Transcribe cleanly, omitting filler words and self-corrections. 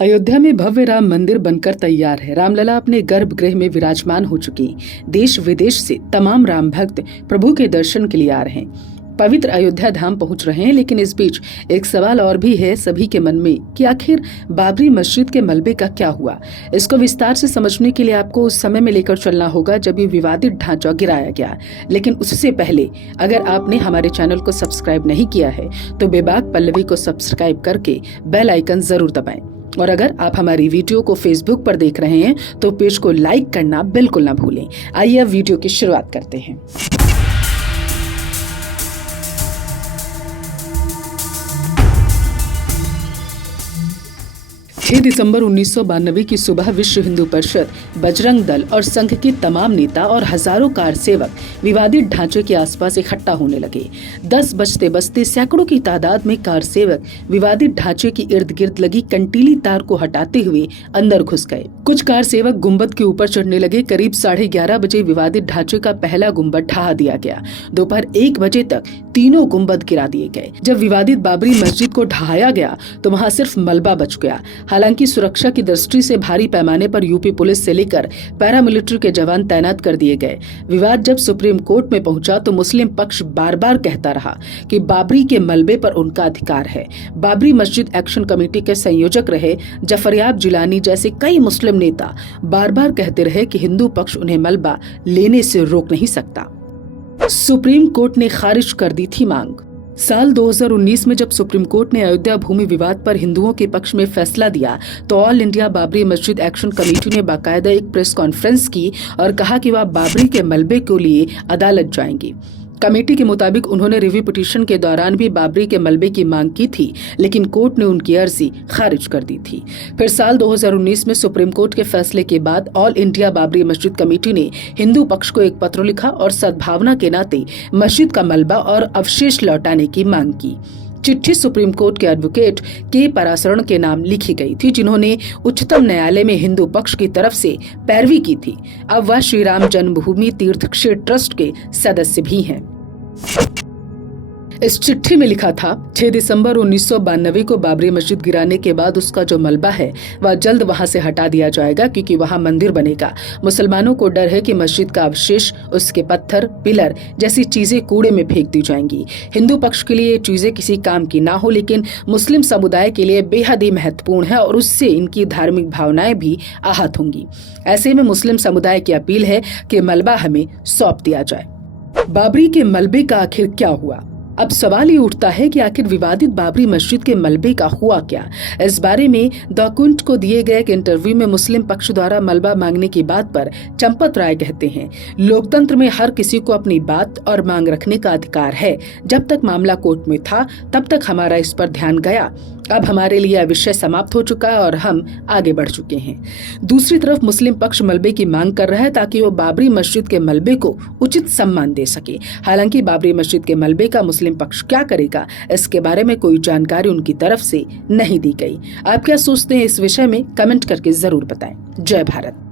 अयोध्या में भव्य राम मंदिर बनकर तैयार है। रामलला अपने गर्भगृह में विराजमान हो चुकी। देश विदेश से तमाम राम भक्त प्रभु के दर्शन के लिए आ रहे हैं, पवित्र अयोध्या धाम पहुंच रहे हैं। लेकिन इस बीच एक सवाल और भी है सभी के मन में कि आखिर बाबरी मस्जिद के मलबे का क्या हुआ। इसको विस्तार से समझने के लिए आपको उस समय में लेकर चलना होगा जब ये विवादित ढांचा गिराया गया। लेकिन उससे पहले अगर आपने हमारे चैनल को सब्सक्राइब नहीं किया है तो बेबाक पल्लवी को सब्सक्राइब करके बेल आइकन जरूर दबाएं। और अगर आप हमारी वीडियो को फेसबुक पर देख रहे हैं तो पेज को लाइक करना बिल्कुल ना भूलें। आइए अब वीडियो की शुरुआत करते हैं। 6 दिसंबर 1992 की सुबह विश्व हिंदू परिषद, बजरंग दल और संघ के तमाम नेता और हजारों कार सेवक विवादित ढांचे के आसपास इकट्ठा होने लगे। 10 बजते बजते सैकड़ों की तादाद में कार सेवक विवादित ढांचे की इर्द गिर्द लगी कंटीली तार को हटाते हुए अंदर घुस गए। कुछ कार सेवक गुम्बद के ऊपर चढ़ने लगे। करीब 11:30 बजे विवादित ढांचे का पहला गुम्बद ढहा दिया गया। दोपहर 1 बजे तक तीनों गुम्बद गिरा दिए गए। जब विवादित बाबरी मस्जिद को ढहाया गया तो वहाँ सिर्फ मलबा बच गया। हालांकि सुरक्षा की दृष्टि से भारी पैमाने पर यूपी पुलिस से लेकर पैरामिलिट्री के जवान तैनात कर दिए गए। विवाद जब सुप्रीम कोर्ट में पहुंचा तो मुस्लिम पक्ष बार बार कहता रहा कि बाबरी के मलबे पर उनका अधिकार है। बाबरी मस्जिद एक्शन कमेटी के संयोजक रहे जफरयाब जिलानी जैसे कई मुस्लिम नेता बार बार कहते रहे कि हिंदू पक्ष उन्हें मलबा लेने से रोक नहीं सकता। सुप्रीम कोर्ट ने खारिज कर दी थी मांग। साल 2019 में जब सुप्रीम कोर्ट ने अयोध्या भूमि विवाद पर हिंदुओं के पक्ष में फैसला दिया तो ऑल इंडिया बाबरी मस्जिद एक्शन कमेटी ने बाकायदा एक प्रेस कॉन्फ्रेंस की और कहा कि वह बाबरी के मलबे के लिए अदालत जाएंगी। कमेटी के मुताबिक उन्होंने रिव्यू पिटीशन के दौरान भी बाबरी के मलबे की मांग की थी, लेकिन कोर्ट ने उनकी अर्जी खारिज कर दी थी। फिर साल 2019 में सुप्रीम कोर्ट के फैसले के बाद ऑल इंडिया बाबरी मस्जिद कमेटी ने हिंदू पक्ष को एक पत्र लिखा और सद्भावना के नाते मस्जिद का मलबा और अवशेष लौटाने की मांग की। चिट्ठी सुप्रीम कोर्ट के एडवोकेट के पराशरण के नाम लिखी गई थी, जिन्होंने उच्चतम न्यायालय में हिंदू पक्ष की तरफ से पैरवी की थी। अब वह श्री राम जन्मभूमि तीर्थ क्षेत्र ट्रस्ट के सदस्य भी हैं। इस चिट्ठी में लिखा था 6 दिसंबर 1992 को बाबरी मस्जिद गिराने के बाद उसका जो मलबा है वह जल्द वहां से हटा दिया जाएगा, क्योंकि वहां मंदिर बनेगा। मुसलमानों को डर है कि मस्जिद का अवशेष, उसके पत्थर, पिलर जैसी चीजें कूड़े में फेंक दी जाएंगी। हिंदू पक्ष के लिए ये चीजें किसी काम की ना हो, लेकिन मुस्लिम समुदाय के लिए बेहद ही महत्वपूर्ण है और उससे इनकी धार्मिक भावनाएं भी आहत होंगी। ऐसे में मुस्लिम समुदाय की अपील है कि मलबा हमें सौंप दिया जाए। बाबरी के मलबे का आखिर क्या हुआ? अब सवाल ये उठता है कि आखिर विवादित बाबरी मस्जिद के मलबे का हुआ क्या। इस बारे में द कुंट को दिए गए एक इंटरव्यू में मुस्लिम पक्ष द्वारा मलबा मांगने की बात पर चंपत राय कहते हैं, लोकतंत्र में हर किसी को अपनी बात और मांग रखने का अधिकार है। जब तक मामला कोर्ट में था तब तक हमारा इस पर ध्यान गया। अब हमारे लिए यह विषय समाप्त हो चुका है और हम आगे बढ़ चुके हैं। दूसरी तरफ मुस्लिम पक्ष मलबे की मांग कर रहा है ताकि वो बाबरी मस्जिद के मलबे को उचित सम्मान दे सके। हालांकि बाबरी मस्जिद के मलबे का मुस्लिम पक्ष क्या करेगा, इसके बारे में कोई जानकारी उनकी तरफ से नहीं दी गई। आप क्या सोचते हैं इस विषय में? कमेंट करके जरूर बताएं। जय भारत।